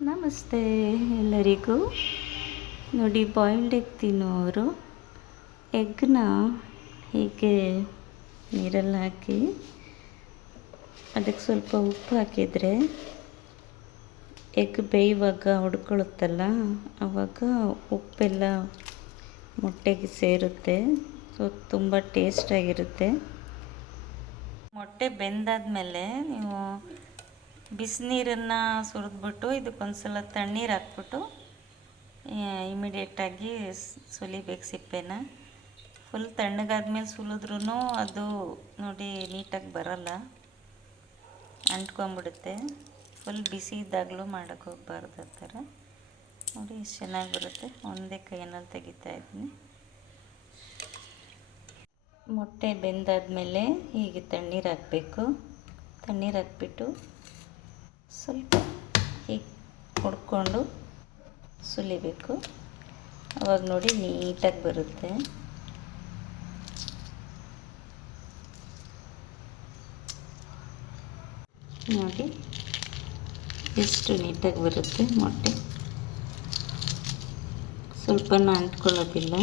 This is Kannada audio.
ನಮಸ್ತೆ ಎಲ್ಲರಿಗೂ. ನೋಡಿ, ಬಾಯ್ಲ್ಡ್ ಎಗ್ ತಿನ್ನೋರು ಎಗ್ನ ಹೀಗೆ ನೀರಲ್ಲಿ ಹಾಕಿ ಅದಕ್ಕೆ ಸ್ವಲ್ಪ ಉಪ್ಪು ಹಾಕಿದರೆ ಎಗ್ ಬೇಯುವಾಗ ಹೊಡ್ಕೊಳ್ಳುತ್ತಲ್ಲ, ಆವಾಗ ಉಪ್ಪೆಲ್ಲ ಮೊಟ್ಟೆಗೆ ಸೇರುತ್ತೆ. ಸೊ ತುಂಬ ಟೇಸ್ಟಾಗಿರುತ್ತೆ. ಮೊಟ್ಟೆ ಬೆಂದಾದ್ಮೇಲೆ ನೀವು ಬಿಸಿನೀರನ್ನು ಸುರಿದ್ಬಿಟ್ಟು ಇದಕ್ಕೊಂದ್ಸಲ ತಣ್ಣೀರು ಹಾಕ್ಬಿಟ್ಟು ಇಮಿಡಿಯೇಟಾಗಿ ಸುಲಿಬೇಕು ಸಿಪ್ಪೆನ. ಫುಲ್ ತಣ್ಣಗಾದ್ಮೇಲೆ ಸುಲಿದ್ರೂ ಅದು ನೋಡಿ ನೀಟಾಗಿ ಬರಲ್ಲ, ಅಂಟ್ಕೊಂಬಿಡುತ್ತೆ. ಫುಲ್ ಬಿಸಿ ಇದ್ದಾಗಲೂ ಮಾಡೋಕ್ಕೆ ಹೋಗ್ಬಾರ್ದು. ಆ ಥರ ನೋಡಿ ಎಷ್ಟು ಚೆನ್ನಾಗಿ ಬರುತ್ತೆ. ಒಂದೇ ಕೈಯಲ್ಲಿ ತೆಗಿತಾ ಇದ್ದೀನಿ. ಮೊಟ್ಟೆ ಬೆಂದಾದಮೇಲೆ ಹೀಗೆ ತಣ್ಣೀರು ಹಾಕಬೇಕು. ತಣ್ಣೀರು ಹಾಕ್ಬಿಟ್ಟು ಸ್ವಲ್ಪ ಹೀಗೆ ಹೊಡ್ಕೊಂಡು ಸುಲಿಬೇಕು. ಅವಾಗ ನೋಡಿ ನೀಟಾಗಿ ಬರುತ್ತೆ. ನೋಡಿ ಎಷ್ಟು ನೀಟಾಗಿ ಬರುತ್ತೆ ಮೊಟ್ಟೆ, ಸ್ವಲ್ಪನೂ ಅಂಟ್ಕೊಳ್ಳೋದಿಲ್ಲ.